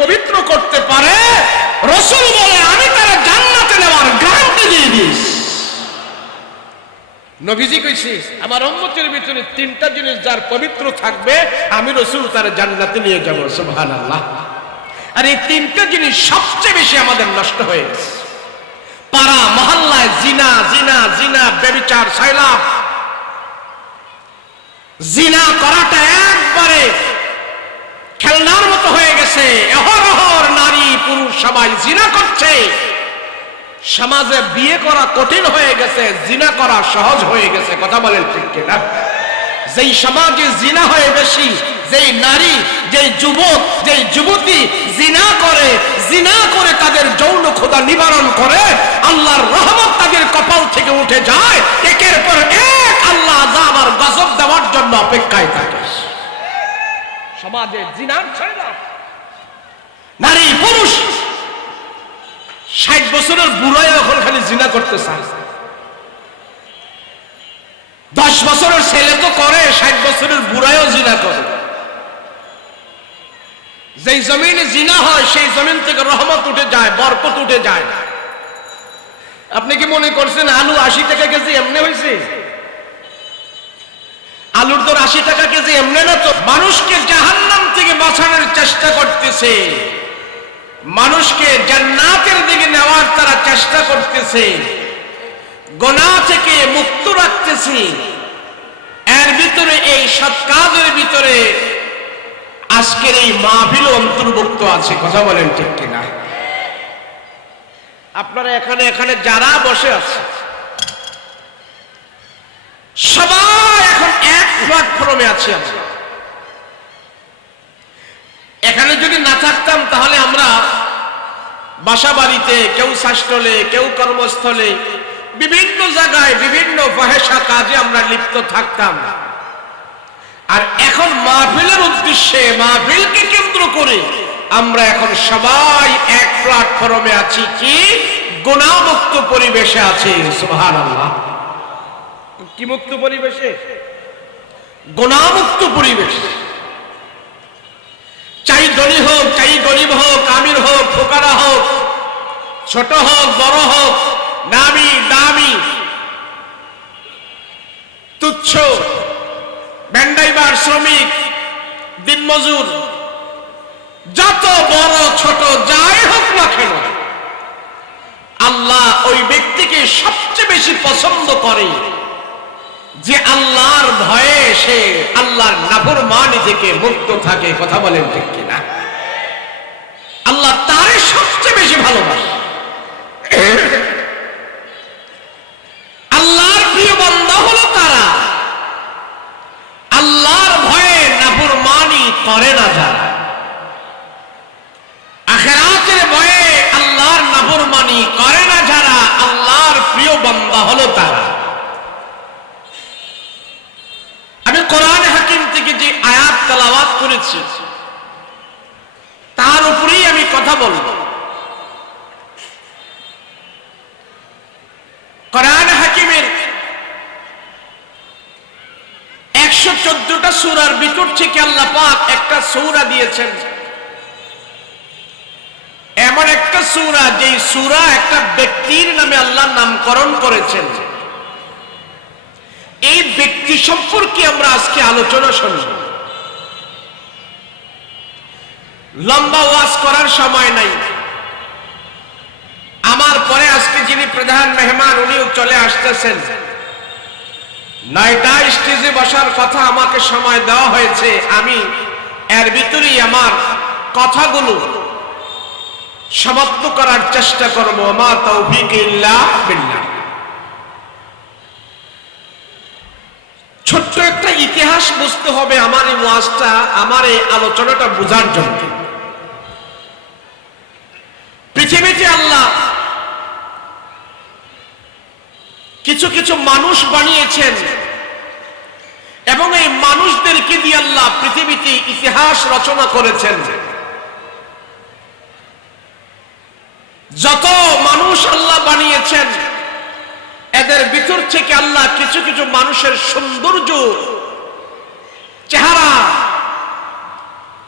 পবিত্র করতে পারে, রাসূল বলে আমি তার জান্নাতে নেওয়ার গ্যারান্টি দিয়ে দিয়েছি। নবীজি কইছে আমার উম্মতের ভিতরে তিনটা জিনিস যার পবিত্র থাকবে আমি রাসূল তার জান্নাতে নিয়ে যাব। সুবহানাল্লাহ। আর এই তিনটা জিনিস সবচেয়ে বেশি আমাদের নষ্ট হয়ে গেছে। পাড়া মহল্লায় জিনা জিনা জিনা, ব্যভিচার, সাইলাব, জিনা করাটা একবারে খেলনার মতো হয়ে গেছে। অহরহর নারী পুরুষ সবাই জিনা করছে। সমাজে বিয়ে করা কঠিন হয়ে গেছে, জিনা করা সহজ হয়ে গেছে। কথা বলেন ঠিক কিনা? যেই সমাজে জিনা হয় বেশি, যেই নারী, যেই যুবক, যেই যুবতী জিনা করে তাদের যৌন ক্ষুধা নিবারণ করে, আল্লাহর রহমত তাদের কপাল থেকে উঠে যায়। একের পর এক আল্লাহ আযাব আর গজব দেওয়ার জন্য অপেক্ষায় থাকে। সমাজে জিনার ছেড়ে নারী পুরুষ 60 বছরের বুড়াই এখন খালি জিনা করতে চায়। 10 বছরের ছেলে তো করে, 60 বছরের বুড়াইও জিনা করে। যেই জমিনে জিনা হয় সেই জমিন থেকে রহমত উঠে যায়, বরকত উঠে যায়। আপনি কি মনে করছেন আলু 80 টাকা কেজি এমনি হয়েছে? আলুর দর 80 টাকা কেজি এমনি না তো। মানুষকে জাহান্নাম থেকে বাঁচানোর চেষ্টা করতেছে, মানুষকে জান্নাতের দিকে নেওয়ার তারা চেষ্টা করতেছে, গুনাহ থেকে মুক্ত রাখতেছে। এর ভিতরে এই সৎ কাজের ভিতরে আজকের এই মাহফিল অন্তর্ভুক্ত আছে। কথা বলেন ঠিক কিনা? আপনারা এখানে যারা বসে আছে সবাই এখন এক প্ল্যাটফর্মে আছি। আমরা এখানে যদি না থাকতাম তাহলে আমরা বাসা বাড়িতে, কেউ শাসটলে, কেউ কর্মস্থলে, বিভিন্ন জায়গায় বিভিন্ন ফাহেশা কাজে আমরা লিপ্ত থাকতাম। আর এখন মাহফিলের উদ্দেশ্যে, মাহফিলকে কেন্দ্র করে আমরা এখন সবাই এক প্ল্যাটফর্মে আছি। কি গুনাহমুক্ত পরিবেশে আছি। সুবহানাল্লাহ। কি মুক্ত পরিবেশে? গুনাহমুক্ত পরিবেশ। চাই ধনী হোক, চাই গরিব হোক, আমির হোক, ফোকারা হোক, ছোট হোক, বড় হোক, নামি দামি, তুচ্ছ, ভ্যানড্রাইভার, শ্রমিক, দিনমজুর, যত বড় ছোট যাই হোক না কেন, আল্লাহ ওই ব্যক্তিকে সবচেয়ে বেশি পছন্দ করে যে আল্লাহর ভয়ে সে আল্লাহর নাফরমানি থেকে মুক্ত থাকে। কথা বলেন ঠিক কিনা? আল্লাহ তারে সবচেয়ে বেশি ভালোবাসে। আল্লাহর প্রিয় বান্দা হলো তারা আল্লাহর ভয়ে নাফরমানি করে না যারা। আখিরাতের ভয়ে আল্লাহর নাফরমানি করে না যারা, আল্লাহর প্রিয় বান্দা হলো তারা। আমি কোরআন হাকিম থেকে যে আয়াত তেলাওয়াত করেছি তার উপরেই আমি কথা বলবো। কোরআন হাকিমের 114টা সূরার ভিতর থেকে আল্লাহ পাক একটা সূরা দিয়েছেন, এমন একটা সূরা যেই সূরা একটা ব্যক্তির নামে আল্লাহ নামকরণ করেছেন। এই ব্যক্তি সম্পর্কে আমরা আজকে আলোচনা শুনব। লম্বা ওয়াজ করার সময় নাই। আমার পরে আজকে যিনি প্রধান মেহমান উনিও চলে আসতেছেন। 9টা স্টেজে বসার কথা আমাকে সময় দেওয়া হয়েছে। আমি এর ভিতরেই আমার কথাগুলো সমাপ্ত করার চেষ্টা করব। মা তৌফিক ইল্লা বিল্লাহ। ছোট্ট একটা ইতিহাস বুঝতে হবে আমার এই ওয়াজটা, আমার এই আলোচনাটা বোঝার জন্য। পৃথিবীতে আল্লাহ কিছু কিছু মানুষ বানিয়েছেন এবং এই মানুষদেরকে দিয়ে আল্লাহ পৃথিবীতে ইতিহাস রচনা করেছেন। যত মানুষ আল্লাহ বানিয়েছেন এদের ভিতর থেকে আল্লাহ কিছু কিছু মানুষের সৌন্দর্য, চেহারা,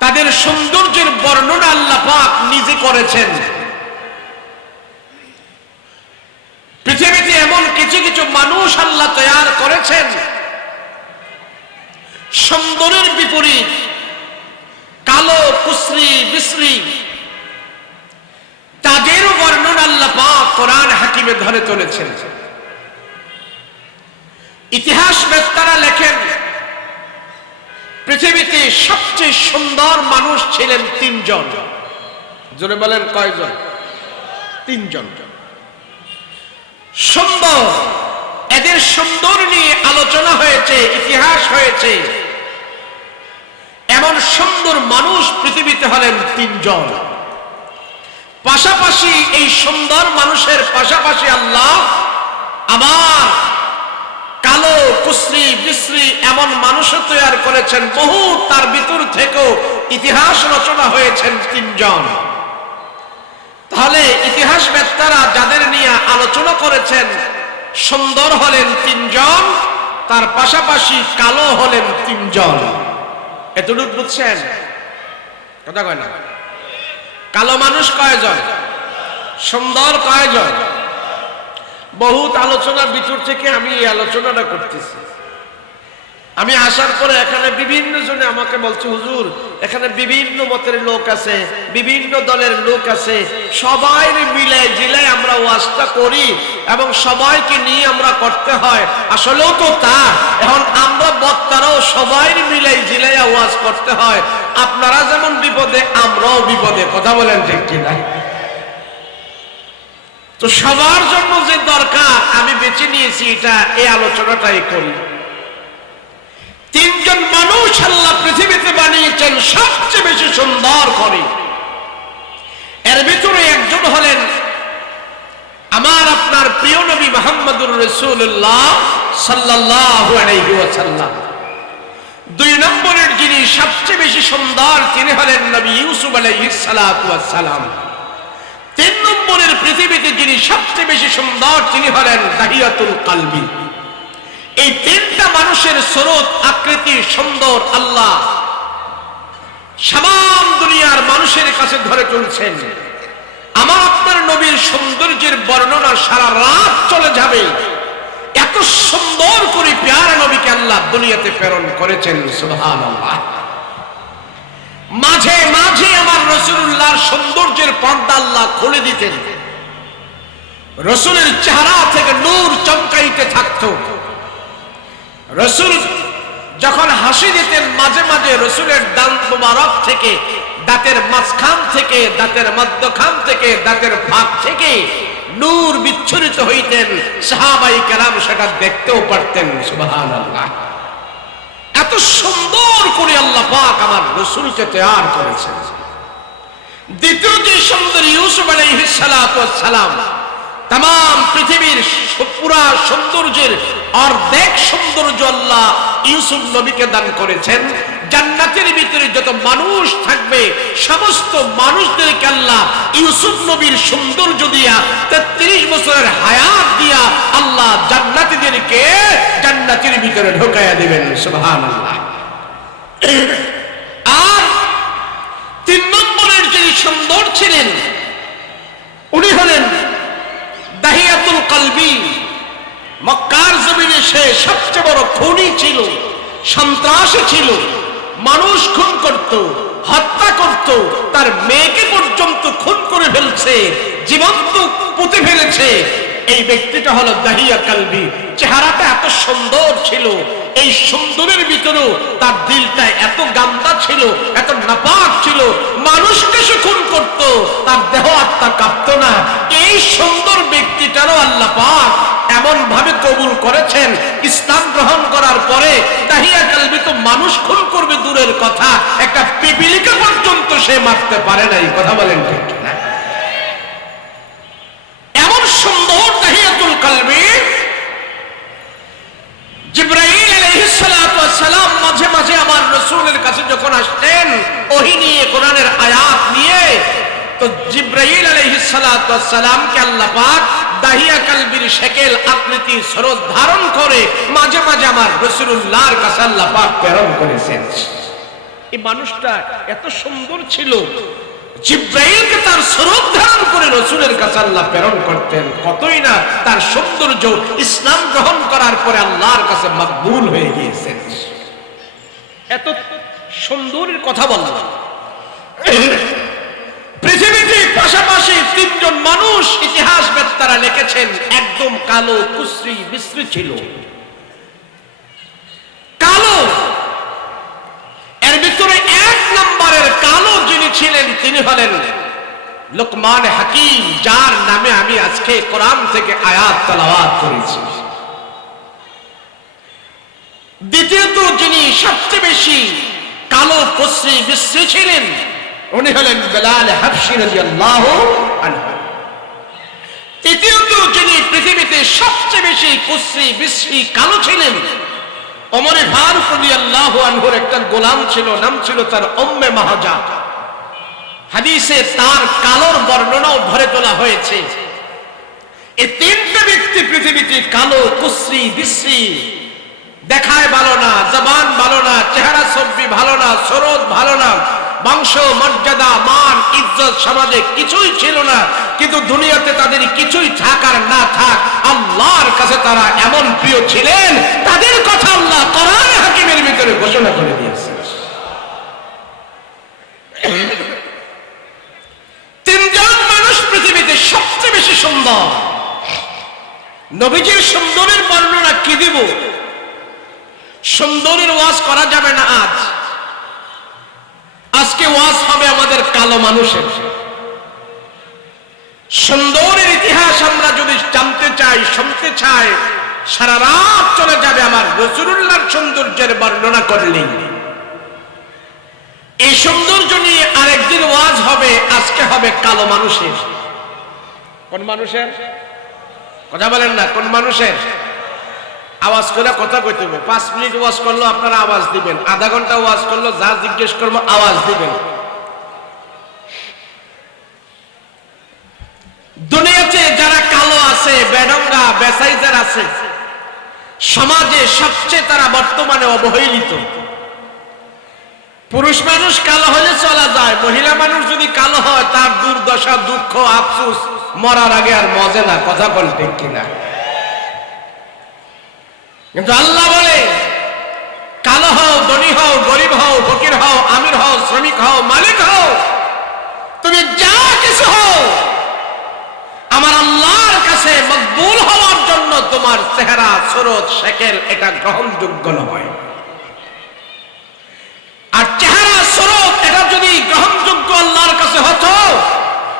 তাদের সৌন্দর্যের বর্ণনা আল্লাহ পাক নিজে করেছেন। পৃথিবীতে এমন কিছু কিছু মানুষ আল্লাহ তৈরি করেছেন সুন্দরের বিপরীত কালো কুসরি বিশ্রী, তাদেরও বর্ণনা আল্লাহ পাক কোরআন হাকিমে ধরে চলেছেন। ইতিহাসবেত্তারা লেখেন পৃথিবীতে সবচেয়ে সুন্দর মানুষ ছিলেন তিনজন। জোরে বলেন কয়জন? তিনজন। সুন্দর, এদের সুন্দর নিয়ে আলোচনা হয়েছে, ইতিহাস হয়েছে। এমন সুন্দর মানুষ পৃথিবীতে হলেন তিনজন। পাশাপাশি এই সুন্দর মানুষের পাশাপাশি আল্লাহ আবার কালো কুসরি বিশ্রী এমন মানুষও তৈরি করেছেন বহু। তার ভিতর থেকেও ইতিহাস রচনা হয়েছেন তিনজন। তাহলে ইতিহাসবেত্তারা যাদের নিয়ে আলোচনা করেছেন সুন্দর হলেন তিনজন, তার পাশাপাশি কালো হলেন তিনজন। এতটুকু বুঝছেন? কথা কয় না? কালো মানুষ কয়জন? সুন্দর কয়জন? বহুত আলোচনার ভিতর থেকে আমি এই আলোচনাটা করতেছি। আমি আসার পরে এখানে বিভিন্ন জনে আমাকে বলছে, হুজুর এখানে বিভিন্ন মতের লোক আছে, বিভিন্ন দলের লোক আছে, সবাই মিলে জিলে আমরা ওয়াজটা করি এবং সবাইকে নিয়ে আমরা করতে হয়। আসলেও তো তা, এখন আমরা বক্তারাও সবাই মিলে জিলে ওয়াজ করতে হয়। আপনারা যেমন বিপদে আমরাও বিপদে। কথা বলেন ঠিক কিনা? তো সবার জন্য যে দরকার আমি বেছে নিয়েছি এটা, এই আলোচনাটাই করি। তিনজন মানুষ আল্লাহ পৃথিবীতে বানিয়েছেন সবচেয়ে বেশি সুন্দর করে। এর ভিতরে একজন হলেন আমার আপনার প্রিয় নবী মুহাম্মদুর রাসূলুল্লাহ সাল্লাল্লাহু আলাইহি ওয়াসাল্লাম। দুই নম্বরের যিনি সবচেয়ে বেশি সুন্দর তিনি হলেন নবী ইউসুফ আলাইহিস সালাতু ওয়াস সালাম। তিন নম্বরের পৃথিবীতে যিনি সবচেয়ে বেশি সুন্দর তিনি হলেন দাহিয়াতুল কলবি। এই তিনটা মানুষের স্বরূপ আকৃতি সুন্দর আল্লাহ সামাম দুনিয়ার মানুষের কাছে ধরে চলছেন। আমার আপনার নবীর সৌন্দর্যের বর্ণনা সারা রাত চলে যাবে। এত সুন্দর করে প্যারা নবীকে আল্লাহ দুনিয়াতে প্রেরণ করেছেন। সুবহানাল্লাহ। মাঝে মাঝে আমার রাসূলুল্লাহর সৌন্দর্যের পর্দা আল্লাহ খুলে দিতেন। রাসূলের চেহারা থেকে নূর চমকাইতে থাকতো। রাসূল যখন হাসি দিতেন মাঝে মাঝে রাসূলের দাঁত মোবারক থেকে, দাঁতের মাঝখান থেকে, দাঁতের মধ্যখান থেকে, দাঁতের ফাঁক থেকে নূর বিচ্ছুরিত হইতেন। সাহাবায়ে কেরাম সেটা দেখতেও পারতেন। সুবহানাল্লাহ। এত সুন্দর করে আল্লাহ পাক আমার রাসূলকে তৈরি করেছেন। দ্বিতীয় যে সুন্দর ইউসুফ আলাইহিস সালাতু ওয়াস সালাম, तमाम পৃথিবীর পুরা সৌন্দর্যের অর্ধেক সৌন্দর্য আল্লাহ ইউসুফ নবীকে দান করেছেন। জান্নাতের ভিতরে যত মানুষ থাকবে সমস্ত মানুষদেরকে আল্লাহ ইউসুফ নবীর সৌন্দর্য দিয়া 33 বছরের হায়াত দিয়া আল্লাহ জান্নাতীদেরকে জান্নাতের ভিতরে ঢোকায়া দিবেন। সুবহানাল্লাহ। আর তিন নম্বরের যিনি সুন্দর ছিলেন উনি হলেন দাহিয়াতুল কলবি। মক্কার জমিনে সে সবচেয়ে বড় খুনি ছিল, সন্ত্রাসী ছিল, মানুষ খুন করত, হত্যা করত, তার মেয়েকে পর্যন্ত খুন করে ফেলছে, জীবন্ত পুঁতে ফেলেছে। এই ব্যক্তিটা হলো দাহিয়া কলবি। চেহারাটা এত সুন্দর ছিল, এই সুন্দরের ভিতরেও তার দিলটা এত গান্দা ছিল, এত নাপাক ছিল, মানুষকে সে খুন করত, তার দেহ আত্মা কাঁপত না। এই সুন্দর ব্যক্তিটারও আল্লাহ পাক এমন ভাবে কবুল করেছেন, ইসলাম গ্রহণ করার পরে দাহিয়া কলবি তো মানুষ খুন করবে দূরের কথা, একটা পিপিলিকা পর্যন্ত সে মারতে পারে নাই। কথা বলেন ঠিক না? এমন সুন্দর দাহিয়াতুল কলবি। জিবরাইল আলাইহিস সালাতু ওয়াস সালাম মাঝে মাঝে আমার রাসূলের কাছে যখন আসতেন ওহী নিয়ে, কোরআনের আয়াত নিয়ে, তো জিবরাইল আলাইহিস সালাতু ওয়াস সালামকে আল্লাহ পাক দাহিয়া কলবির শকেল আকৃতি স্বরূপ ধারণ করে মাঝে মাঝে আমার রাসূলুল্লাহর কাছে আল্লাহ পাক প্রেরণ করেছেন। এই মানুষটা এত সুন্দর ছিল, জিব্রাইলকে তার স্বরূপ ধারণ করে রাসূলের কাছে আল্লাহ প্রেরণ করতেন। কতই না তার সৌন্দর্য ইসলাম গ্রহণ করার পরে আল্লাহর কাছে মকবুল হয়ে গিয়েছে। এত সুন্দরের কথা বললাম। পৃথিবীতে পাশাপাশি তিনজন মানুষ ইতিহাসবেত্তারা লিখেছেন একদম কালো, কুশ্রী, বিশ্রী ছিল। কালো, এর ভিতরে এক নম্বরের কালো যিনি ছিলেন তিনি হলেন লোকমান হাকিম, যার নামে আমি আজকে কোরআন থেকে আয়াত তেলাওয়াত করেছি। দ্বিতীয়ত যিনি সবচেয়ে বেশি কালো, কুশ্রী, বিশ্রী ছিলেন উনি হলেন বেলাল হাবশী রাদিয়াল্লাহু আনহু। তৃতীয়ত যিনি পৃথিবীতে সবচেয়ে বেশি কুশ্রী, বিশ্রী, কালো ছিলেন ওমর ফারুক রাদিয়াল্লাহু আনহুর একটা গোলাম ছিল, নাম ছিল তার উম্মে মাহাজা। হাদিসে তার কালোর বর্ণনাও ধরে তোলা হয়েছে। এই তিনটা ব্যক্তি পৃথিবীতে কালো, কুশ্রী, বিশ্রী, দেখায় ভালো না, জবান ভালো না, চেহারা ছবি ভালো না, সুরত ভালো না, বংশ মর্যাদা, মান, ইজ্জত সমাজে কিছুই ছিল না। কিন্তু দুনিয়াতে তাদের কিছুই থাক আর না থাক, আল্লাহর কাছে তারা এমন প্রিয় ছিলেন, তাদের কথা আল্লাহ কোরআন হাকিমের ভিতরে ঘোষণা করে দিয়েছেন। তিনজন মানুষ পৃথিবীতে সবচেয়ে বেশি সুন্দর। নবীজির সুন্দরের বর্ণনা কি দিব? সুন্দরের ওয়াজ করা যাবে না আজ। আজকে ওয়াজ হবে আমাদের কালো মানুষের। সুন্দরের ইতিহাস আমরা যদি জানতে চাই, শুনতে চাই, সারা রাত চলে যাবে আমার রাসূলুল্লাহর সৌন্দর্যের বর্ণনা করলেই। এই সৌন্দর্য নিয়ে আরেকদিন ওয়াজ হবে, আজকে হবে কালো মানুষের। কোন মানুষের কথা বলেন না? কোন মানুষের? আওয়াজ করে কথা কইতে হবে। 5 মিনিট ওয়াজ করলো আপনারা আওয়াজ দিবেন, আধা ঘন্টা ওয়াজ করলো যা জিজ্ঞেস করবো আওয়াজ দিবেন। দুনিয়াতে যারা কালো আছে, বেডঙ্গা, বেসাইজার আছে, সমাজে সবচেয়ে তারা বর্তমানে অবহেলিত। পুরুষ মানুষ কালো হলে চলা যায়, মহিলা মানুষ যদি কালো হয় তার দুর্দশা, দুঃখ, আফসোস মরার আগে আর মজে না। কথা বলতে কিনা? কিন্তু আল্লাহ বলে কালো হও, ধনী হও, গরিব হও, ফকির হও, আমির হও, শ্রমিক হও, মালিক হও, তুমি যা কিছু হও, আমার আল্লাহর কাছে মকবুল হওয়ার জন্য তোমার চেহারা, সুরত, শক্ল এটা গ্রহণযোগ্য নয়। আর চেহারা, সুরত এটা যদি গ্রহণযোগ্য আল্লাহর কাছে হতো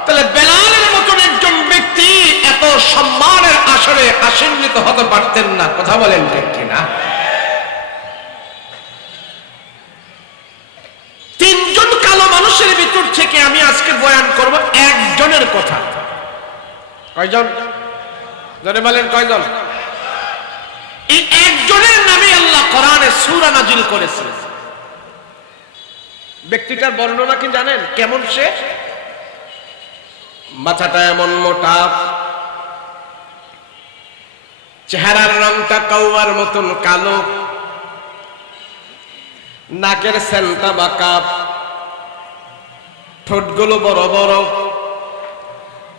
তাহলে বেলালের মতন একজন ব্যক্তি এত সম্মানের আসরে আসীনিত হতে পারতেন না। কথা বলেন ঠিক কিনা? তিনজন কালো মানুষের ভিতর থেকে আমি আজকে বয়ান করব একজনের কথা। কয়জন? জনে বলেন কয়জন? এই একজনের নামে আল্লাহ কোরআনে সূরা নাজিল করেছেন। ব্যক্তিটার বর্ণনা কি জানেন? কেমন সে? মাথাটা এমন মোটা, চেহারার রংটা কাউয়ার মতন কালো, নাকের সেন্টা বাঁকা, ঠোঁটগুলো বড় বড়,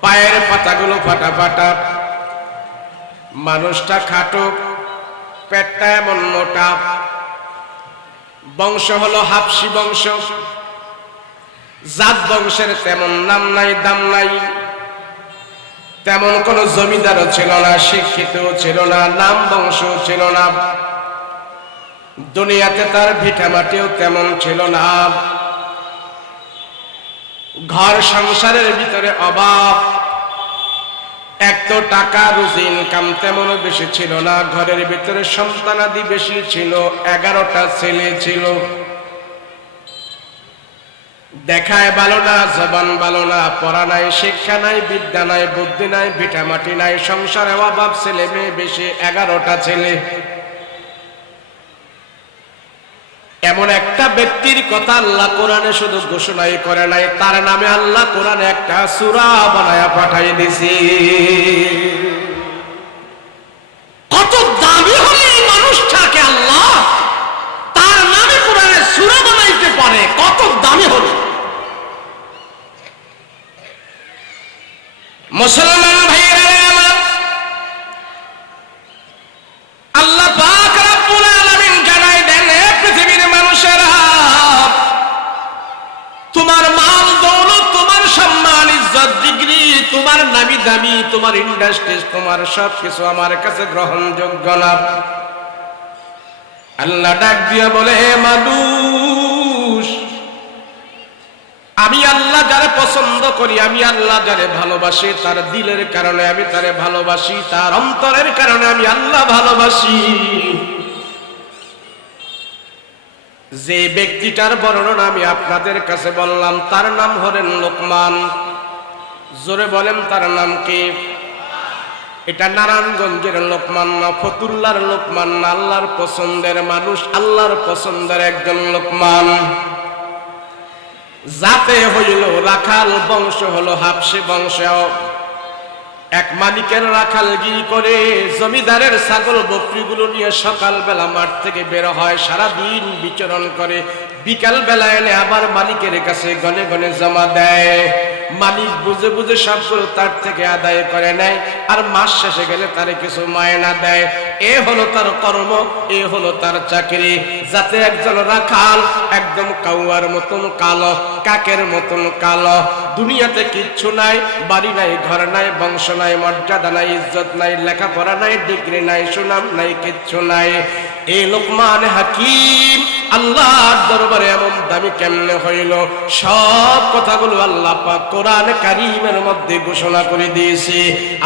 পায়ের পাতাগুলো ফাটা ফাটা, মানুষটা খাটো, পেটটা এমন মোটা, বংশ হলো হাবশী বংশ, জাত বংশের তেমন নাম নাই, দাম নাই, তেমন কোন জমিদারও ছিল না, শিক্ষিত ছিল না, নাম বংশ ছিল না, দুনিয়াতে তার ভিটা মাটিও তেমন ছিল না, ঘর সংসারের ভিতরে অভাব, এক তো টাকা রুজি ইনকাম তেমন বেশি ছিল না, ঘরের ভিতরে সন্তানাদি বেশি ছিল, 11টা ছেলে ছিল, দেখায় ভালো না, জবান ভালো না, পড়া নাই, শিক্ষা নাই, বিদ্যা নাই, বুদ্ধি নাই, ভিটা মাটি নাই, সংসারে অভাব, ছেলে মেয়ে বেশি, 11টা ছেলে। এমন একটা ব্যক্তির কথা আল্লাহ কোরআনে শুধু ঘোষণাই করে নাই, তার নামে আল্লাহ কোরআনে একটা সূরা বানায়া পাঠিয়ে দিয়েছে। কত দামি হলে এই মানুষটাকে আল্লাহ তার নামে কোরআনে সূরা বানাইতে পারে। মুসলমান ভাইরা আমার, আল্লাহ পাক রব্বুল আলামিন জানাই দেন, হে পৃথিবীর মানুষেরা, তোমার মাল দৌলত, তোমার সম্মান, ইজ্জত, ডিগ্রি, তোমার নামি দামি, তোমার ইন্ডাস্ট্রিজ, তোমার সবকিছু আমার কাছে গ্রহণযোগ্য না। আল্লাহ ডাক দিয়া বলে, হে মানুষ, আমি আল্লাহ যারে পছন্দ করি, আমি আল্লাহ যারে ভালোবাসি, তার দিলের কারণে আমি তারে ভালোবাসি, তার অন্তরের কারণে আমি আল্লাহ ভালোবাসি। যে ব্যক্তিটার বর্ণনা আমি আপনাদের কাছে বললাম, তার নাম হলেন লোকমান। জোরে বলেন, তার নাম কি? এটা নারায়ণগঞ্জের লোকমান না, ফতুল্লার লোকমান না, আল্লাহর পছন্দের মানুষ, আল্লাহর পছন্দের একজন লোকমান। জাতে হইল রাখাল, বংশ হলো হাবশী বংশ। এক মালিকের রাখালগিরি করে, জমিদারের ছাগল বকরিগুলো নিয়ে সকালবেলা মাঠ থেকে বের হয়, সারাদিন বিচরণ করে, বিকাল বেলা এনে আবার মালিকের কাছে গনে গনে জমা দেয়। মালিক বুঝে বুঝে সবগুলো তার থেকে আদায় করে নেয়, আর মাস শেষে গেলে তারে কিছু মায়না দেয়। এ হলো তার কর্ম, এ হলো তার চাকরি। যাতে একজন রাখাল একদম কাউয়ার মতন কালো, কাকের মতন কালো, দুনিয়াতে কিচ্ছু নাই, বাড়ি নাই, ঘর নাই, বংশ নাই, মর্যাদা নাই, ইজ্জত নাই, লেখাপড়া নাই, ডিগ্রি নাই, সুনাম নাই, কিচ্ছু নাই। এই লোকমান হাকিম আল্লাহর দরবারে এমন দামি কেমনে হইল? সব কথাগুলো আল্লাহ পাক কোরআন কারীমের মধ্যে ঘোষণা করে দিয়েছে।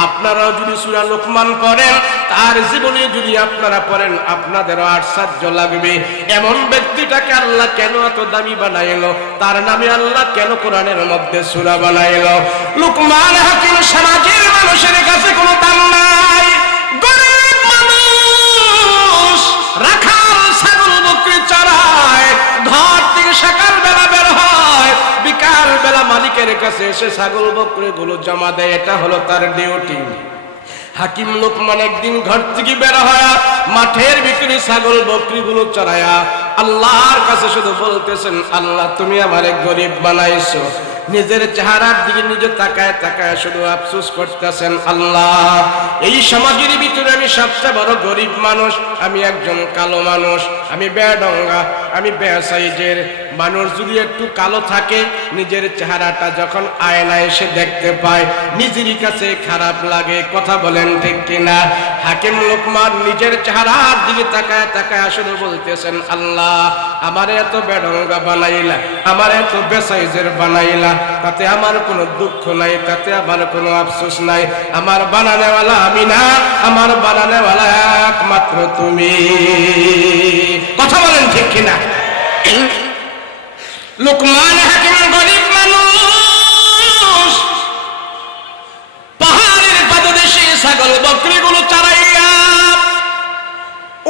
আপনারাও যদি সূরা লোকমান পড়েন, তার জীবনে যদি আপনারা পড়েন, আপনাদেরও আশ্চর্য লাগবে। এমন ব্যক্তিটাকে আল্লাহ কেন এত দামি বানাইলো? তার নামে আল্লাহ কেন কোরআনের মধ্যে সূরা বানাইলো? লোকমান হাকিম সমাজের মানুষের কাছে কোনো দাম নাই। গরিব মানুষ রাখাল ছাগল বকরি চড়ায়, ঘর থেকে সকাল বেলা বের হয়, বিকাল বেলা মালিকের কাছে এসে ছাগল বকরি গুলো জমা দেয়। এটা হলো তার ডিউটি। হাকিম লোকমান একদিন ঘর থেকে বের হয়, মাঠের ভিতরে ছাগল বকরি গুলো চড়ায়া আল্লাহর কাছে শুধু বলতেছেন, আল্লাহ তুমি আমারে গরিব বানাইছো। নিজের চেহারার দিকে নিজে তাকায় তাকায় শুধু আফসোস করতেছেন, আল্লাহ এই সমাজের ভিতরে আমি সবচেয়ে বড় গরিব মানুষ, আমি একজন কালো মানুষ, আমি বেডঙ্গা, আমি বেসাইজের মানুষ। যদি একটু কালো থাকে, নিজের চেহারাটা যখন আয়নায় এসে দেখতে পায়, নিজেরই কাছে খারাপ লাগে। কথা বলেন ঠিক কিনা? হাকিম লোকমান নিজের চেহারার দিকে তাকায় তাকায় শুধু বলতেছেন, আল্লাহ আমার এত বেডঙ্গা বানাইলা, আমার এত বেসাইজের বানাইলা, তাতে আমার কোনো দুঃখ নাই, তাতে আমার কোনো আফসোস নাই। আমার বানানেওয়ালা আমি না, আমার বানানেওয়ালা একমাত্র তুমি। কথা বলেন ঠিক কিনা? লোকমান হাকিম গরিব মানুষ, পাহাড়ের পাদদেশে ছাগল বকরিগুলো চড়াইয়া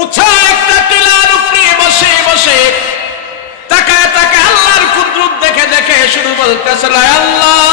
উঁচা একটা টিলার উপরে বসে বসে তাকায় তাকায় আল্লাহর কুদরত দেখে দেখে শুধু বলতেছেন, আল্লাহ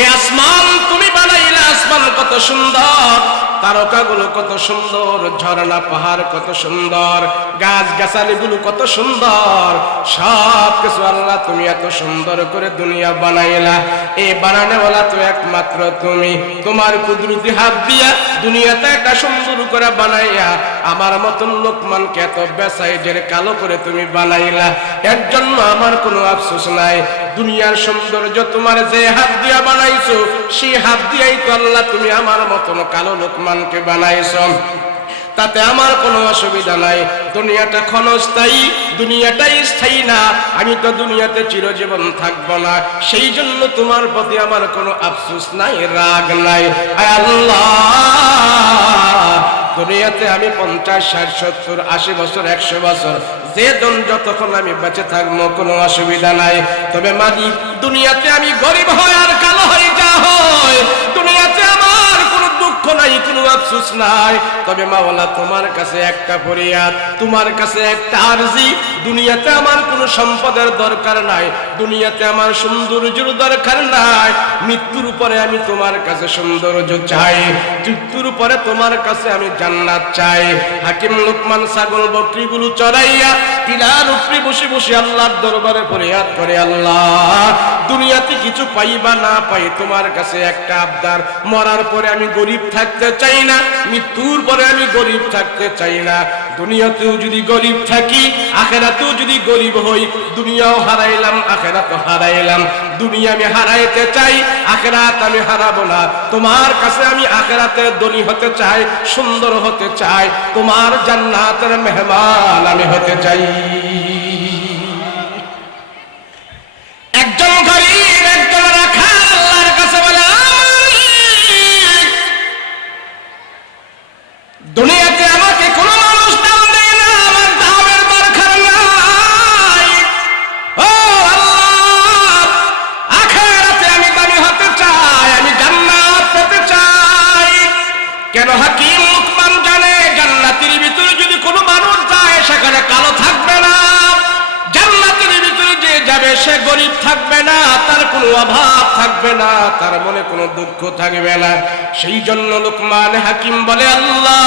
এই আসমান তুমি বানাইলে, আসমান কত সুন্দর, তারকাগুলো কত সুন্দর, ঝর্ণা পাহাড় কত সুন্দর, গাছ গাছালিগুলো কত সুন্দর, সব কিছু আল্লাহ তুমি এত সুন্দর করে দুনিয়া বানাইলা। এই বানানেওয়ালা তো একমাত্র তুমি। তোমার কুদরতি হাত দিয়া দুনিয়াতে একটা সুন্দর করে বানাইয়া আমার মতন লোকমানকে এত বেসাইজের কালো করে তুমি বানাইলা। এর জন্য আমার কোনো আফসোস নাই। দুনিয়ার সৌন্দর্য তোমার যে হাত দিয়া বানাইছো, সেই হাত দিয়াই তো আল্লাহ তুমি আমার মতন কালো লোকমানকে বানাইছো। তাতে আমার কোনো অসুবিধা নাই। দুনিয়াটা ক্ষণস্থায়ী, দুনিয়াটাই স্থায়ী না। আমি তো দুনিয়াতে চিরজীবন থাকবো না, সেই জন্য তোমার প্রতি আমার কোনো আফসোস নাই, রাগ নাই। আল্লাহ দুনিয়াতে আমি 50, 60, 70, 80 বছর, 100 বছর, যে দিন যতক্ষণ আমি বেঁচে থাকবো কোনো অসুবিধা নাই। তবে মালিক দুনিয়াতে আমি গরিব হয় আর কালো হয়ে যা হয়, দুনিয়াতে আমার কোনো দুঃখ নাই, কোনো আফসোস নাই। তবে মাওলা তোমার কাছে একটা ফরিয়াদ, তোমার কাছে একটা আরজি, দুনিয়াতে আমার কোনো সম্পদের দরকার নাই, দুনিয়াতে আমার সৌন্দর্যের দরকার নাই, মৃত্যুর পরে আমি তোমার কাছে সৌন্দর্য চাই, মৃত্যুর পরে তোমার কাছে আমি জান্নাত চাই। হাকিম লোকমান ছাগল বকরিগুলো চড়াইয়া টিলার উপরে বসে বসে আল্লাহর দরবারে ফরিয়াদ করে, আল্লাহ দুনিয়াতে কিছু পাই বা না পাই, তোমার কাছে একটা আবদার, মরার পরে আমি গরিব থাকতে চাই না, মৃত্যুর পরে আমি গরিব থাকতে চাই না। দুনিয়াতেও যদি গরিব থাকি, আখেরাতেও যদি গরিব হই, দুনিয়াও হারাইলাম আখেরাতও হারাইলাম। দুনিয়া আমি হারাইতে চাই, আখেরাত আমি হারাবো না। তোমার কাছে আমি আখেরাতে ধনী হতে চাই, সুন্দর হতে চাই, তোমার জান্নাতের মেহমান আমি হতে চাই। একজন গরিব, একজন রাখাল আল্লাহর কাছে বলে, দুনিয়াতে আমাকে কোনো মানুষ দাম দেয় না, আমার দামের দরকার নাই। ও আল্লাহ, আখিরাতে আমি দামি হতে চাই, আমি জান্নাত পেতে চাই। কেন? হাকিম লোকমান জানে জান্নাতের ভিতরে যদি কোনো মানুষ যায়, সেখানে কালো থাকবে না, জান্নাতের ভিতরে যে যাবে সে গরিব থাকবে না, তার কোনো অভাব থাকবে না, তার মনে কোনো দুঃখ থাকবে না। সেই জন্য লোকমান হাকিম বলে, আল্লাহ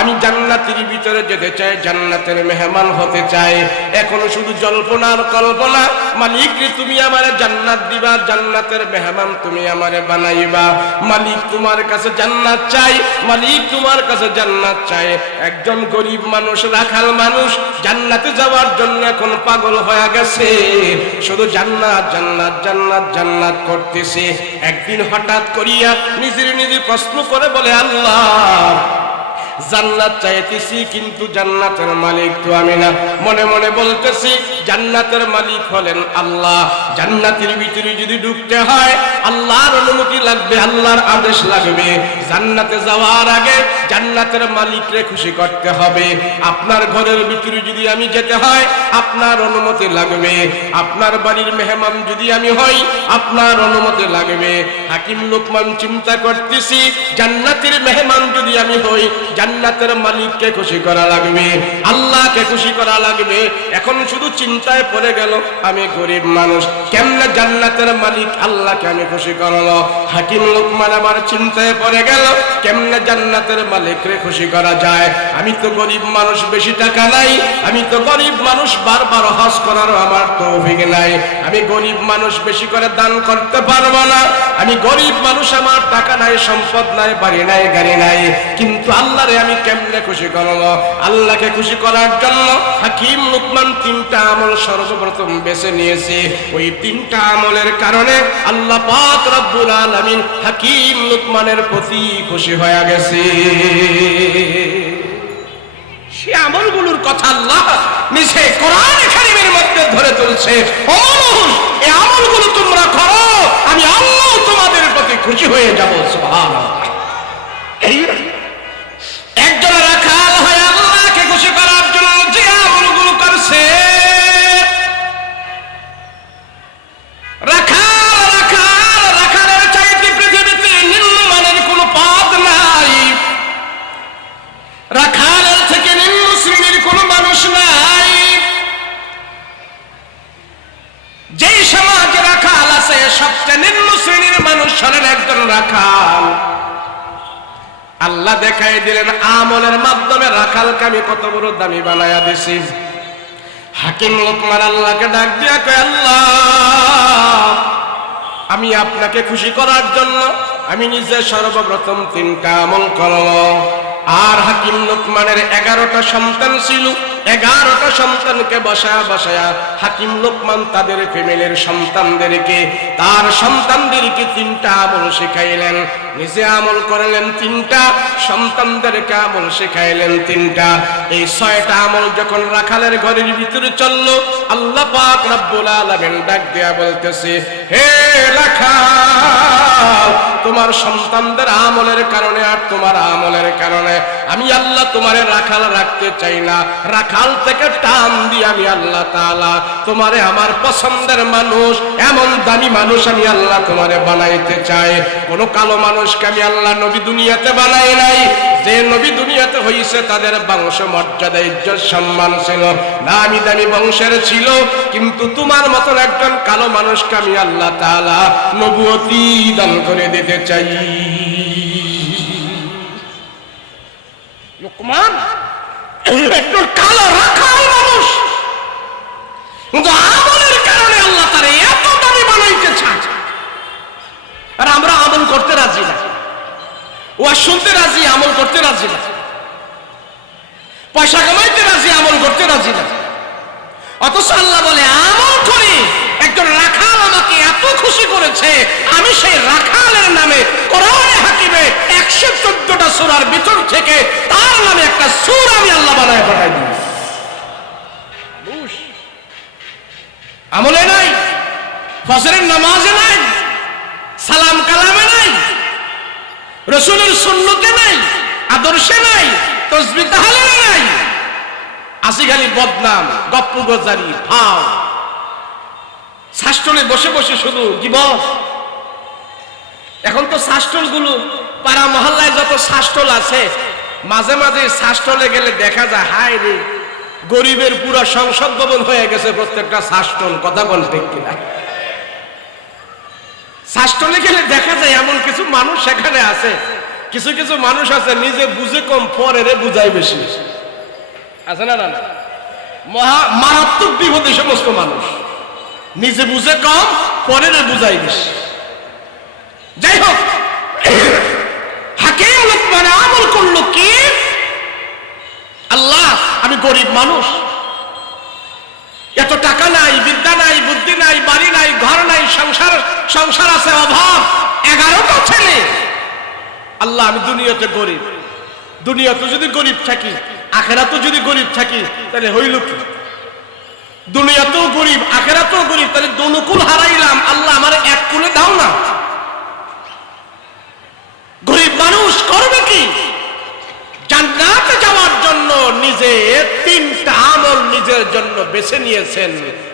আমি জান্নাতের ভিতরে যেতে চাই, জান্নাতের মেহমান হতে চাই। এখনো শুধু জল্পনার কল্পনা, মালিক রে তুমি আমারে জান্নাত দিবা, জান্নাতের মেহমান তুমি আমারে বানাইবা। মালিক তোমার কাছে জান্নাত চাই, মালিক তোমার কাছে জান্নাত চাই। একজন গরিব মানুষ, রাখাল মানুষ জান্নাতে যাওয়ার জন্য এখন পাগল হয়ে গেছে, শুধু জান্নাত জান্নাত জান্নাত জান্নাত করতেছে। একদিন হঠাৎ করিয়া নিজের নিজে প্রশ্ন করে বলে, আল্লাহ জান্নাত চাইতেছি কিন্তু জান্নাতের মালিক তো আমি না। মনে মনে বলতেছি জান্নাতের মালিক হলেন আল্লাহ। জান্নাতের ভিতরে যদি ঢুকতে হয় আল্লাহর অনুমতি লাগবে, আল্লাহর আদেশ লাগবে। জান্নাতে যাওয়ার আগে জান্নাতের মালিককে খুশি করতে হবে। আপনার ঘরের ভিতরে যদি আমি যেতে হয় আপনার অনুমতি লাগবে, আপনার বাড়ির মেহমান যদি আমি হই আপনার অনুমতি লাগবে। হাকিম লোকমান চিন্তা করতেছি জান্নাতের মেহমান যদি আমি হই, জান্নাতের মালিককে খুশি করা লাগবে, আল্লাহকে খুশি করা লাগবে। এখন শুধু চিন্তায় পড়ে গেল আমি গরিব মানুষ, কেমনে জান্নাতের মালিক আল্লাহকে আমি খুশি করলো। হাকিম লোকমান আবার চিন্তায় পড়ে গেল কেমনে জান্নাতের মালিককে খুশি করা যায়। আমি তো গরিব মানুষ, বেশি টাকা নাই, আমি তো গরিব মানুষ, বারবার হজ করার আমার তৌফিক নাই, আমি গরিব মানুষ, বেশি করে দান করতে পারবো না, আমি গরিব মানুষ, আমার টাকা নাই, সম্পদ নাই, বাড়ি নাই, গাড়ি নাই। কিন্তু আল্লাহরে আমি কেমনে খুশি করব? আল্লাহকে খুশি করার জন্য হাকিম লোকমান তিনটা আমল সর্বপ্রথম বেছে নিয়েছে। ওই তিনটা আমলের কারণে আল্লাহ পাক রব্বুল আলামিন হাকিম লোকমানের প্রতি খুশি হয়ে গেছে। সে আমলগুলোর কথা আল্লাহ নিজে কোরআন কারীমের মধ্যে ধরে তুলছে। ও মানুষ, এই আমলগুলো তোমরা করো, আমি আল্লাহ তোমাদের প্রতি খুশি হয়ে যাব। সুবহানাল্লাহ। একজন রাখাল হয়ে আল্লাহকে খুশি করার জন্য যে আমলগুলো করছে, রাখালের চাইতে পৃথিবীতে নিম্নমানের কোনো পদ নাই, রাখালের থেকে নিম্ন শ্রেণীর কোনো মানুষ নাই। যেই সমাজে রাখাল আছে সবচেয়ে নিম্ন শ্রেণীর মানুষ হলেন একজন রাখাল। আল্লাহ দেখাই দিলেন আমলের মাধ্যমে রাখালকে আমি কত বড় দামি বানায়া দিছি। হাকিম লোকমান আল্লাহকে ডাক দিয়া কয়, আল্লাহ আমি আপনাকে খুশি করার জন্য আমি নিজে সর্বপ্রথম তিনটা আমল করব। আর হাকিম লোকমানের 11টা সন্তান ছিল, 11টা সন্তানকে বসায়া বসায়া হাকিম লোকমান তাদের ফ্যামিলির সন্তানদেরকে, তার সন্তানদেরকে তিনটা আমল শিখাইলেন। নিজে আমল করলেন তিনটা, সন্তানদেরকে আমল শিখাইলেন তিনটা। এই 6টা আমল যখন রাখালের ঘরের ভিতরে চললো, আল্লাহ পাক রব্বুল আলামিন ডাক দিয়া বলতেছে, হে রাখাল, তোমার সন্তানদের আমলের কারণে আর তোমার আমলের কারণে আমি আল্লাহ তোমারে রাখাল রাখতে চাই না। রাখাল থেকে টান দিয়ে আমি আল্লাহ তাআলা তোমারে আমার পছন্দের মানুষ, এমন দামি মানুষ আমি আল্লাহ তোমারে বানাইতে চাই। কোনো কালো মানুষ মানুষকে আমি আল্লাহ নবী দুনিয়াতে বানাই নাই। যে নবী দুনিয়াতে হইছে তাদের বংশ মর্যাদা ইজ্জত সম্মান ছিল, নামি দামি বংশের ছিল। কিন্তু তোমার মতন একজন কালো মানুষকে আমি আল্লাহ তাআলা নবুয়তি দান করে দিতে চাই। লোকমান একটু কালো রাখাল মানুষ, কিন্তু আমলের কারণে আল্লাহ তার এত দামি বানাইতে চায়। আর আমরা আমল করতে রাজি না, ওয়াজ শুনতে রাজি, আমল করতে রাজি না, পয়সা কামাইতে রাজি, আমল করতে রাজি না। অথচ আল্লাহ বলে আমল করি। একজন রাখাল আমাকে এত খুশি করেছে, আমি সেই রাখালের নামে কোরআনে হাকিমে 114টা সূরার ভিতর থেকে তার নামে একটা সূরা আমি আল্লাহ বানায় পাঠাই দিই। আমলে নাই, ফজরের নামাজে নাই, সালাম কালামে নাই, রাসূলের সুন্নতে নাই, আদর্শে নাই, তাসবিহ তাহলিলে নাই, আসি খালি বদনাম, গপ্প গজারি, ফাও, শাস্ত্রলে বসে বসে শুধু গীবত। এখন তো শাস্ত্রল গুলো পাড়া মহল্লায় যত শাস্ত্রল আছে, মাঝে মাঝে শাস্ত্রলে গেলে দেখা যায় হায় রে, গরিবের পুরা সংসদ ভবন হয়ে গেছে প্রত্যেকটা শাস্ত্রল। কথা বল ঠিক কিনা? শাস্ত্রলে গেলে দেখা যায় এমন কিছু মানুষ সেখানে আছে, কিছু কিছু মানুষ আছে নিজে বুঝে কম, পরের বুঝাই বেশি। আছে না? না, মারাত্মক বিপদ এই সমস্ত মানুষ, নিজে বুঝে কম, পরের বুঝাই বেশি। যাই হোক, হাকিম লোকমান আমল করলো কি? আল্লাহ আমি গরিব মানুষ, এত টাকা নাই, বিদ্যা নাই, বুদ্ধি নাই, বাড়ি নাই, ঘর নাই, সংসার আছে অভাব, 11টা ছেলে। আল্লাহ আমি দুনিয়াতে গরিব, দুনিয়াতে যদি গরিব থাকি, আখেরাতেও যদি গরিব থাকি, তাহলে হইল কি? দুনিয়াতেও গরিব, আখেরাতেও গরিব, তাহলে দনুকুল হারাইলাম। আল্লাহ আমার এক কুলে দাও না। গরিব মানুষ করবে কি? জান্নাতে যাওয়ার জন্য নিজে 3টা আমল নিজের জন্য বেছে নিয়েছেন।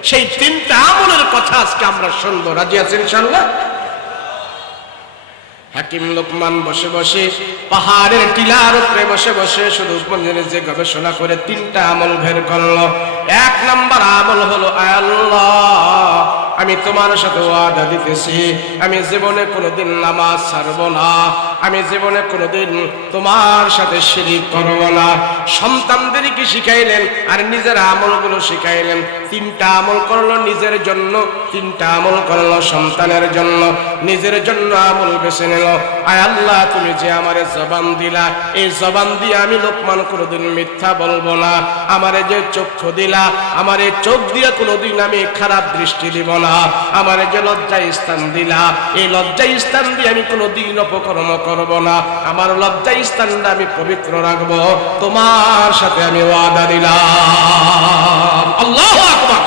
সেই 3টা আমলের কথা আজকে আমরা শুনবো। রাজি আছেন ইনশাআল্লাহ? হাকিম লোকমান বসে বসে পাহাড়ের টিলার উপরে বসে বসে শুধু যে গবেষণা করে 3টা আমল বের করলো। 1 নাম্বার আমল হলো, আল্লাহ আমি তোমার সাথে ওয়াদা দিতেছি, আমি জীবনে কোনোদিন নামাজ ছাড়বো না, আমি জীবনে কোনোদিন তোমার সাথে শিরিক করব না। সন্তানদেরকে শিখাইলেন আর নিজের আমলগুলো শিখাইলেন। 3টা আমল করলো নিজের জন্য, 3টা আমল করলো সন্তানের জন্য, নিজের জন্য আমল বেছে নিল। আয় আল্লাহ তুমি যে আমারে জবান দিলা, এই জবান দিয়ে আমি লোকমান কোনোদিন মিথ্যা বলবো না। আমারে যে চক্ষু দিলা, আমার এই চোখ দিয়ে কোনোদিন আমি খারাপ দৃষ্টি দিব না। আমার যে লজ্জা স্থান দিলা, এই লজ্জা স্থান দিয়ে আমি কোনোদিন অপকর্ম করব না। আমার লজ্জা স্থানটা আমি পবিত্র রাখবো। তোমার সাথে আমি ওয়াদা দিলাম। আল্লাহু আকবার।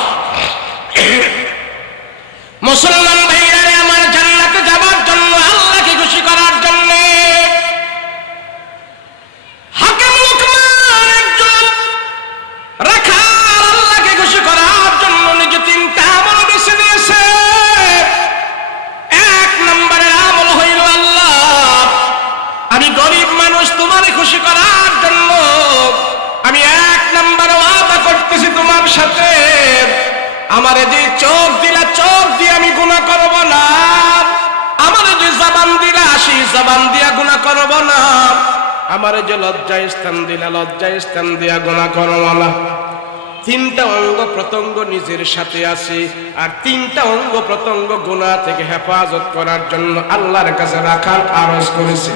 মুসলমান ভাইরা আমার জান্নাতে যাবার জন্য, আল্লাহকে খুশি করার জন্য হাকিম লোকমান একজন রাখাল আল্লাহকে খুশি করার জন্য নিজে 3টা আমল বেছে নিয়েছে। 1 নম্বরের আমল হইল, আল্লাহ আমি গরিব মানুষ, তোমারে খুশি করার জন্য আমি 1 নম্বরে ওয়াদা করতেছি তোমার সাথে, আমারে যে চোখ দিলা, চোখ দিয়ে আমি গুনাহ করব না। আমারে যে জবান দিলা, সেই জবান দিয়া গুনাহ করব না। আমারে যে লজ্জা স্থান দিলা, লজ্জা স্থান দিয়া গুনাহ করব না। 3টা অঙ্গ প্রত্যঙ্গ নিজের সাথে আছে, আর 3টা অঙ্গ প্রত্যঙ্গ গুনাহ থেকে হেফাজত করার জন্য আল্লাহর কাছে রাখাল আরজ করেছে।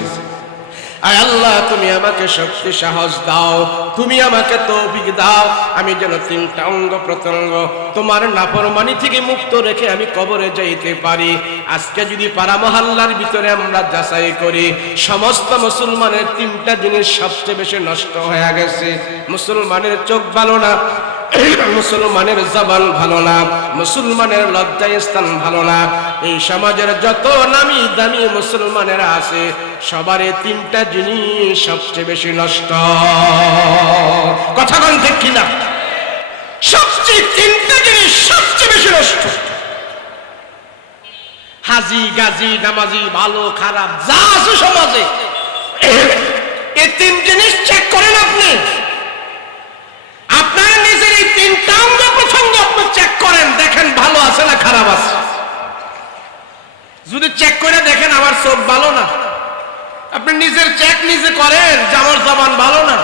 আয় আল্লাহ তুমি আমাকে শক্তি সাহস দাও, তুমি আমাকে তৌফিক দাও, আমি যেন 3টা অঙ্গ প্রত্যঙ্গ তোমার নাফরমানি থেকে মুক্ত রেখে আমি কবরে যাইতে পারি। আজকে যদি পাড়া মহল্লার ভিতরে আমরা যাচাই করি, সমস্ত মুসলমানের 3টা জিনিস সবচেয়ে বেশি নষ্ট হয়ে গেছে। মুসলমানের চোখ ভালো না, মুসলমানের জবান ভালো না, মুসলমানের লজ্জা স্থান ভালো না। এই সমাজের যত নামি দামি মুসলমানেরা আছে, সবারই 3টা জিনিস সবচেয়ে বেশি নষ্ট। কথা কোন ঠিক কিনা? সবচেয়ে 3টা জিনিস সবচেয়ে বেশি নষ্ট। হাজি গাজি নামাজি ভালো খারাপ যা আছে সমাজে এই তিন জিনিস চেক করেন আপনি। আপনার নিজের এই তিনটা অঙ্গ প্রত্যঙ্গ আপনি চেক করেন, দেখেন ভালো আছে না খারাপ আছে। যদি চেক করে দেখেন আমার চোখ ভালো না, আপনি নিজের চেক নিজে করেন যে আমার জবান ভালো না,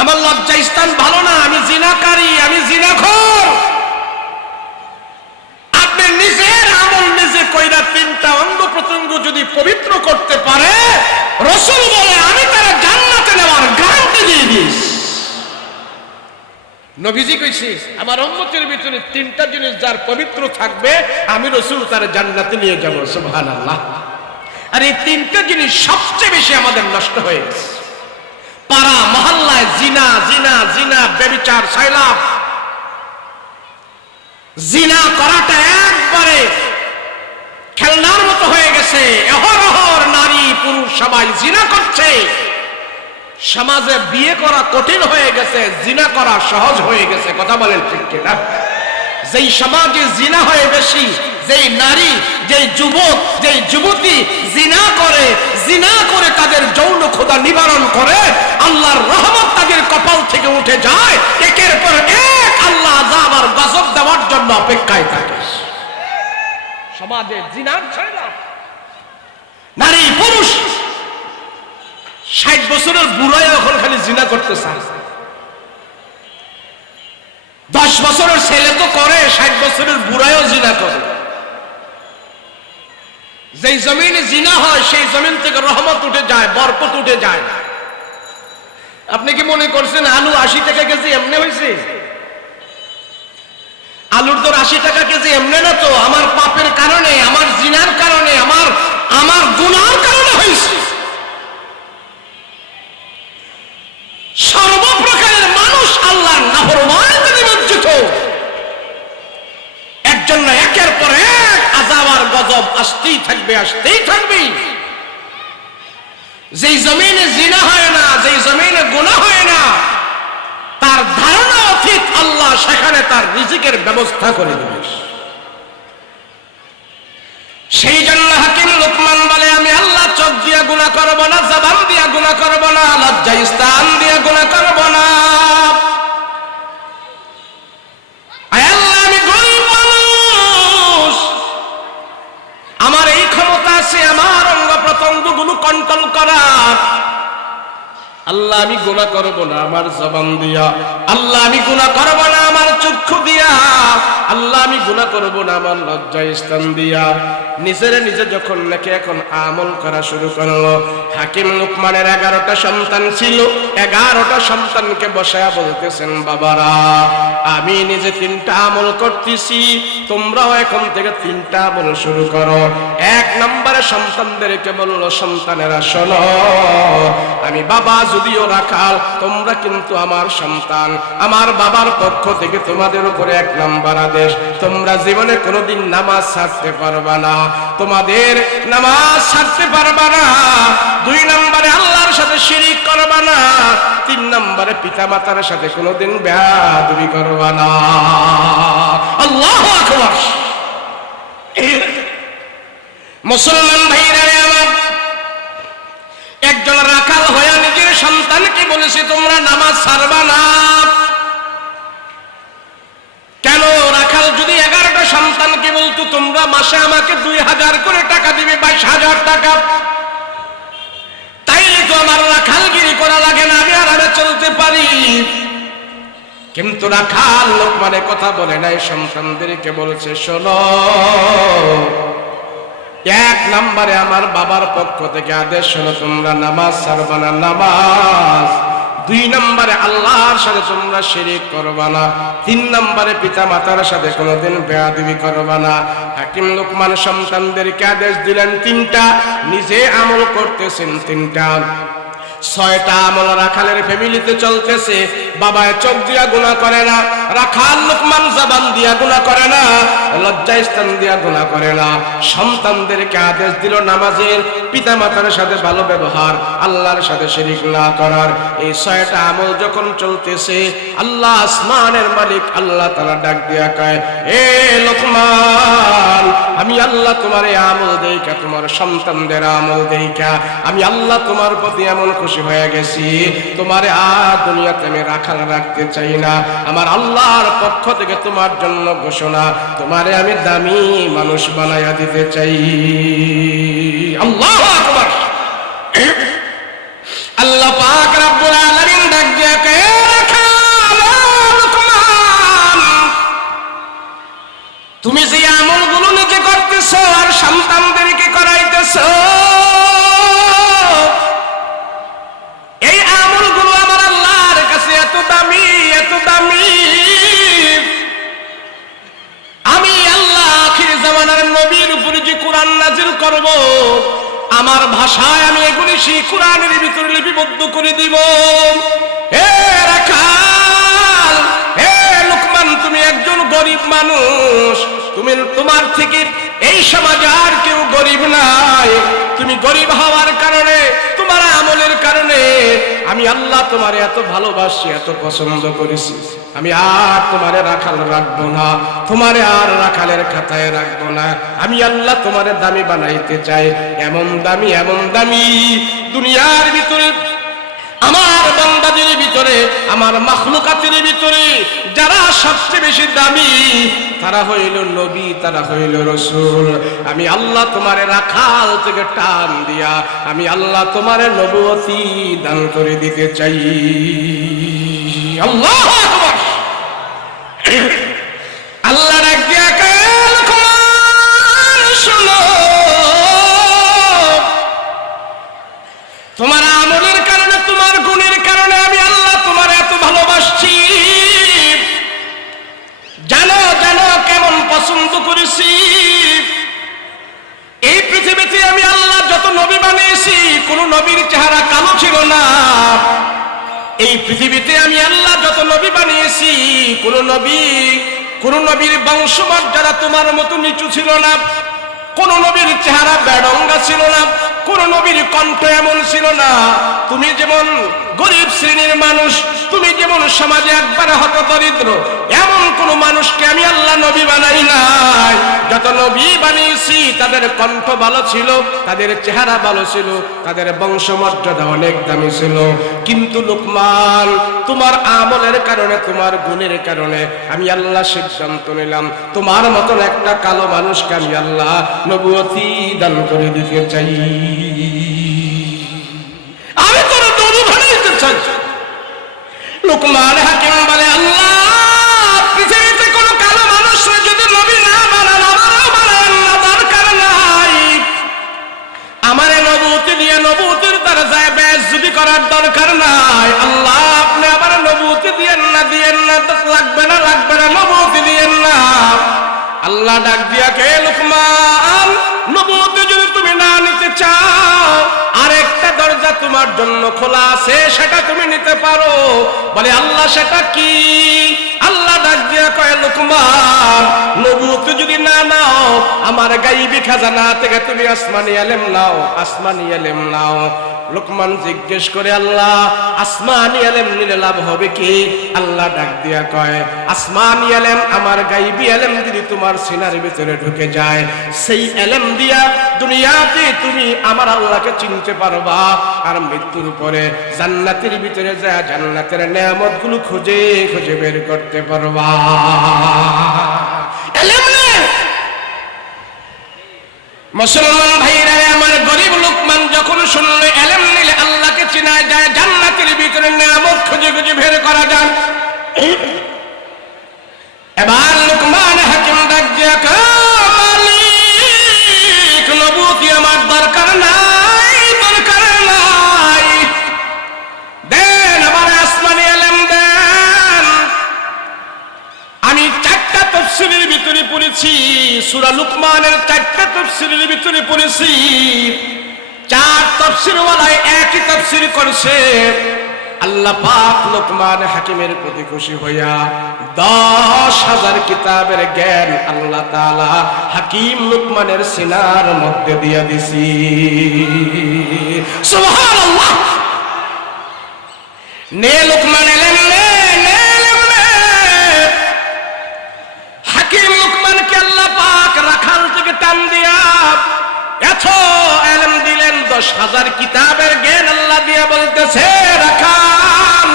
আমার লজ্জা স্থান ভালো না, আমি জিনাকারী, আমি জিনাখোর। আপনি নিজের আমল নিজে কইরা তিনটা অঙ্গ প্রত্যঙ্গ যদি পবিত্র করতে পারে, রাসূল বলে আমি তার জান্নাতে নেওয়ার গ্যারান্টি দিয়ে দিই। নবীজি কইছে আমার উম্মতের ভিতরে তিনটা জিনিস যার পবিত্র থাকবে আমি রাসূল তার জান্নাতে নিয়ে যাব। সুবহানাল্লাহ। আর এই তিনটা জিনিস সবচেয়ে বেশি আমাদের নষ্ট হয়ে গেছে। পাড়া মহল্লায় জিনা জিনা জিনা, ব্যভিচার, সাইলাব, জিনা করাটা একবারে খেলনার মতো হয়ে গেছে। অহরহর নারী পুরুষ সবাই জিনা করছে। সমাজে বিয়ে করা কঠিন হয়ে গেছে, জিনা করা সহজ হয়ে গেছে। কথা বলেন ঠিক কিনা? যেই সমাজে জিনা হয় বেশি, যেই নারী, যেই যুবক, যেই যুবতী জিনা করে তাদের যৌন ক্ষুধা নিবারণ করে, আল্লাহর রহমত তাদের কপাল থেকে উঠে যায়। একের পর এক আল্লাহ আযাব আর গজব দেওয়ার জন্য অপেক্ষায় থাকে। সমাজে জিনার ছেড়ে নারী পুরুষ 60 বছরের বুড়াই এখন খালি জিনা করতে চায়। 10 বছরের ছেলে তো করে, 60 বছরের বুড়াইও জিনা করে। যেই জমিনে জিনা হয় সেই জমিন থেকে রহমত উঠে যায়, বরকত উঠে যায়। আপনি কি মনে করছেন আলু 80 টাকা কেজি এমনি হয়েছে? আলুর দর 80 টাকা কেজি এমনি না তো, আমার পাপের কারণে, আমার জিনার কারণে, আমার গুনার কারণে হয়েছে। সর্বপ্রকারের মানুষ আল্লাহর নাফরমানিতে নিমজ্জিত। একজন না একের পর এক আযাব আর গজব আসতেই থাকবে, আসতেই থাকবে। যেই জমিনে জিনা হয় না, যেই জমিনে গুনাহ হয় না, তার ধারণা অতীত আল্লাহ সেখানে তার রিজিকের ব্যবস্থা করে দেবে। সেই জন্য হাকিম লুকমান বলে আমি আল্লাহ চোখ দিয়ে গুনাহ করব না, জবান দিয়ে গুনাহ করব না, লজ্জা স্থান দিয়ে গুনাহ করব না। আল্লাহ আমি গরিব মানুষ, আমার এই ক্ষমতা আছে আমার অঙ্গ প্রত্যঙ্গগুলো কন্ট্রোল করার। আল্লাহ আমি গুনাহ করব না আমার জবান দিয়া, আল্লাহ আমি গুনাহ করব না আমার চক্ষু দিয়া, আল্লাহ আমি গুনাহ করব না আমার লজ্জা স্থান দিয়া। নিজে যখন নাকি এখন আমল করা শুরু করলো, হাকিম লুকমানের 11টা সন্তান ছিল, 11টা সন্তানকে বসায়া বলতেছেন বাবারা আমি নিজে 3টা আমল করতেছি, তোমরাও এখন থেকে 3টা আমল শুরু করো। 1 নম্বরে সন্তানদেরকে বলল সন্তানেরা শোনো, আমি বাবা যদিও রাখাল, তোমরা কিন্তু আমার সন্তান, আমার বাবার পক্ষ থেকে তোমাদের উপরে 1 নম্বর আদেশ, তোমরা জীবনে কোনোদিন নামাজ ছাড়তে পারবা না, তোমাদের নামাজ ছাড়তে পারবা না। 2 নম্বরে আল্লাহর সাথে শিরিক করবা না। 3 নম্বরে পিতা মাতার সাথে কোনোদিন বেয়াদবি করবা না। আল্লাহু আকবার। মুসলমান ভাইরা আমার, একজন রাখাল হয়ে নিজের সন্তানকে বলেছে তোমরা নামাজ ছাড়বা না। কেন? রাখাল যদি 11টা সন্তানকে বলতো তোমরা মাসে আমাকে 2000 করে টাকা দিবে, 22,000 টাকা, তাইলে তো আমার রাখালগিরি করা লাগে না, আমি আরামে চলতে পারি। কিন্তু রাখাল লোকমানের কথা বলে নাই, সন্তানদেরকে বলছে শোনো, 1 নম্বরে আমার বাবার পক্ষ থেকে আদেশ হলো তোমরা নামাজ ছাড়বা না, নামাজ। 2 নম্বরে আল্লাহর সাথে তোমরা শিরিক করবা না। 3 নম্বরে পিতা মাতার সাথে কোনোদিন বেয়াদবি করবা না। হাকিম লুকমান সন্তানদেরকে আদেশ দিলেন 3টা, নিজে আমল করতেছেন 3টা। ছয়টা আমল রাখালের ফ্যামিলিতে চলতেছে। বাবায় চোখ দিয়া গুনাহ করে না, রাখাল লোকমান জবান দিয়া গুনাহ করে না, লজ্জাস্থান দিয়া গুনাহ করে না। সন্তানদেরকে আদেশ দিল নামাজের, পিতামাতার সাথে ভালো ব্যবহার, আল্লাহর সাথে শিরিক না করার। এই ছয়টা আমল যখন চলতেছে, আল্লাহ আসমানের মালিক আল্লাহ তাআলা ডাক দিয়া কয়, এ লোকমান, আমি আল্লাহ তোমার এই আমল দেইখা, তোমার সন্তানদের আমল দেইখা আমি আল্লাহ তোমার প্রতি এমন খুশি হয়ে গেছি, তোমারে আর দুনিয়াতে আমি রাখাল রাখতে চাই না। আমার আল্লাহর পক্ষ থেকে তোমার জন্য ঘোষণা, তোমারে আমি দামি মানুষ বানাইয়া দিতে চাই। আল্লাহু আকবার। আল্লাহ পাক রব্বুল আলামিন ডাক দিয়া কয়, তুমি যে আমলগুলো নিজে করতেছো আর সন্তানদেরকে করাইতেছো, এই আমলগুলো আমার আল্লাহর কাছে এত দামি, এত দামি। আমি আল্লাহ আখির জামানার নবীর উপরে যে কোরআন নাজিল করব, আমার ভাষায় আমি এগুলি সেই কোরআনের ভিতরে লিপিবদ্ধ করে দিব। হে রাখাল, হে লোকমান, তুমি একজন গরিব মানুষ, তোমার থেকে এই সমাজে আর কেউ গরিব নাই। তুমি গরিব হওয়ার কারণে, তোমার আমলের কারণে আমি আল্লাহ তোমারে এত ভালোবাসি, এত পছন্দ করেছি। আমি আর তোমারে রাখাল রাখবো না, তোমারে আর রাখালের খাতায় রাখবো না। আমি আল্লাহ তোমারে দামি বানাইতে চাই, এমন দামি, এমন দামি। দুনিয়ার ভিতরে আমার বান্দাদের ভিতরে, আমার মাখলুকাতের ভিতরে যারা সবচেয়ে বেশি দামি, তারা হইল নবী, তারা হইল রাসূল। আমি আল্লাহ তোমারে রাখাল থেকে টান দিয়া আমি আল্লাহ তোমারে নবুয়তি দান করে দিতে চাই। আল্লাহু আকবার। আল্লাহ ডাক দিয়া কয়, শোনো, তোমার আমলের কারণে, তোমার গুণের কারণে আমি আল্লাহ তোমার এত ভালোবাসছি। জানো, জানো কেমন পছন্দ করেছি। এই পৃথিবীতে আমি আল্লাহ যত নবী বানিয়েছি, কোন নবীর চেহারা কালো ছিল না। এই পৃথিবীতে আমি আল্লাহ যত নবী বানিয়েছি, কোন নবীর বংশমর্যাদা তোমার মতো নিচু ছিল না। কোন নবীর চেহারা বেড়ঙ্গা ছিল না, কোন নবীর কণ্ঠ এমন ছিল না। তুমি যেমন গরিব শ্রেণীর মানুষ, তুমি যেমন সমাজে একবারে হতদরিদ্র, এমন কোন মানুষকে আমি আল্লাহ নবী বানাই নাই। যত নবী বানিয়েছি তাদের কণ্ঠ ভালো ছিল, তাদের চেহারা ভালো ছিল, তাদের বংশমর্যাদা অনেক দামি ছিল। কিন্তু লোকমান, তোমার আমলের কারণে, তোমার গুণের কারণে আমি আল্লাহ সিদ্ধান্ত নিলাম, তোমার মতন একটা কালো মানুষকে আমি আল্লাহ নবুয়তি দান করে দিতে চাই। আমি তোর নবী বানাইতে চাই। লোকমান হাকিম বলে, আল্লাহ, পৃথিবীতে কোনো কালো মানুষ যদি নবী না বানান, আমারও বানান না, দরকার নাই। আমার নবুয়তি দিয়ে নবুয়তির দরজায় বেইজ্জতি করার দরকার নাই। আল্লাহ, আপনি আমার নবুয়তি দিয়েন না, দিয়েন না, লাগবে না, লাগবে না, নবুয়তি দিয়েন না। আল্লাহ ডাক দিয়া কে, লোকমান, নবুয়তি যদি তুমি না নিতে চাও, আরেকটা দরজা তোমার জন্য খোলা আছে, সেটা তুমি নিতে পারো। বলে, আল্লাহ সেটা কি? আল্লাহ ডাক দিয়া কয়, লোকমান, নবুয়তি যদি না নাও, আমার গায়বী খাজানা থেকে তুমি আসমানি ইলম নাও, আসমানি ইলম নাও। লোকমান জিজ্ঞেস করে, আল্লাহ, আসমানি ইলম নিলে লাভ হবে কি? আল্লাহ ডাক দিয়া কয়, আসমানি ইলম, আমার গায়বী ইলম যদি তোমার সিনার ভিতরে ঢুকে যায়, সেই ইলম দিয়া দুনিয়াতে তুমি আমার আল্লাহকে চিনতে পারবা। আর মৃত্যুর পরে জান্নাতের ভিতরে যায় জান্নাতের নেয়ামতগুলো খুঁজে খুঁজে বের করতে পারবা। ইলম নে মুসলমান ভাইরা আমার, গরিব লোকমান যখন শুনল ইলম নিলে আল্লাহকে চিনা যায়, জান্নাতের ভিতরে নেয়ামত খুঁজে খুঁজে বের করা যায়, এবার লোকমান হাকিম ডাক দিয়া কয়, মালিক, নবুয়তি আমার দরকার নাই, দরকার নাই, দেন আমার আসমানি ইলম দেন। আমি 4টা তাফসীরের ভিতরে পড়েছি, সূরা লুকমানের 4টা তাফসীরের ভিতরে পড়েছি, চার তাফসীরওয়ালায় একই তাফসীর করছে। আল্লাহ পাক লোকমান হাকিমের প্রতি খুশি হইয়া 10,000 কিতাবের জ্ঞান আল্লাহ তাআলা হাকিম লোকমানের সিনার মধ্যে দিয়া দিছি। সুবহানাল্লাহ। নে লোকমান এলেম নে এলেম নে। হাকিম লোকমানকে আল্লাহ পাক রাখাল থেকে টান দিয়া এত এলেম দিলেন, 10,000 কিতাবের জ্ঞান আল্লাহ দিয়া বলতেছে, রাখাল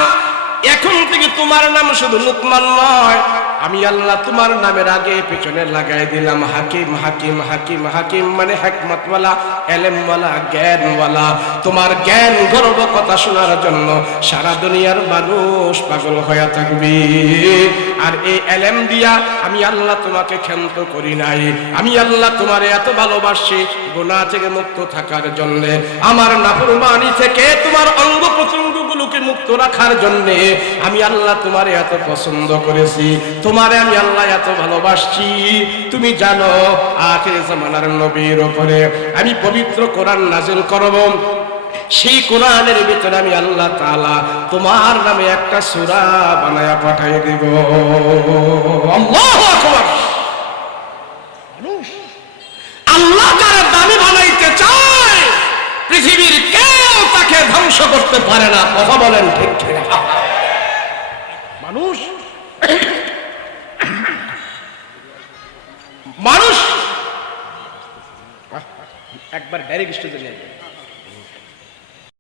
এখন থেকে তোমার নাম শুধু লোকমান নয়, আমি আল্লাহ তোমার নামের আগে পেছনে লাগাই দিলাম হাকিম। হাকিম হাকিম হাকিম মানে হিকমতওয়ালা, এলেমওয়ালা, জ্ঞানওয়ালা। তোমার জ্ঞান গর্ব কথা শোনার জন্য সারা দুনিয়ার মানুষ পাগল হয়ে থাকবে। আর এই এলেম দিয়া আমি আল্লাহ তোমাকে ক্ষান্ত করি নাই। আমি আল্লাহ তোমারে এত ভালোবাসি গুনাহ থেকে মুক্ত থাকার জন্য, আমার নাফরমানি থেকে তোমার অঙ্গ প্রত্যঙ্গগুলোকে মুক্ত রাখার জন্য আমি আল্লাহ তোমারে এত পছন্দ করেছি, তোমারে আমি আল্লাহ এত ভালোবাসছি। তুমি জানো আখির জামানার নবীর উপরে আমি পবিত্র কোরআন নাযিল করব, সেই কোরআনের ভিতরে আমি আল্লাহ তাআলা তোমার নামে একটা সূরা বানায়া পাঠিয়ে দেব। আল্লাহু আকবার। আল্লাহ যারা দামি বানাইতে চায় পৃথিবীর কেউ তাকে ধ্বংস করতে পারে না। কথা বলেন ঠিক ঠিক? মানুষ মানুষ একবার ডাইরেক্ট স্টেজে নিয়ে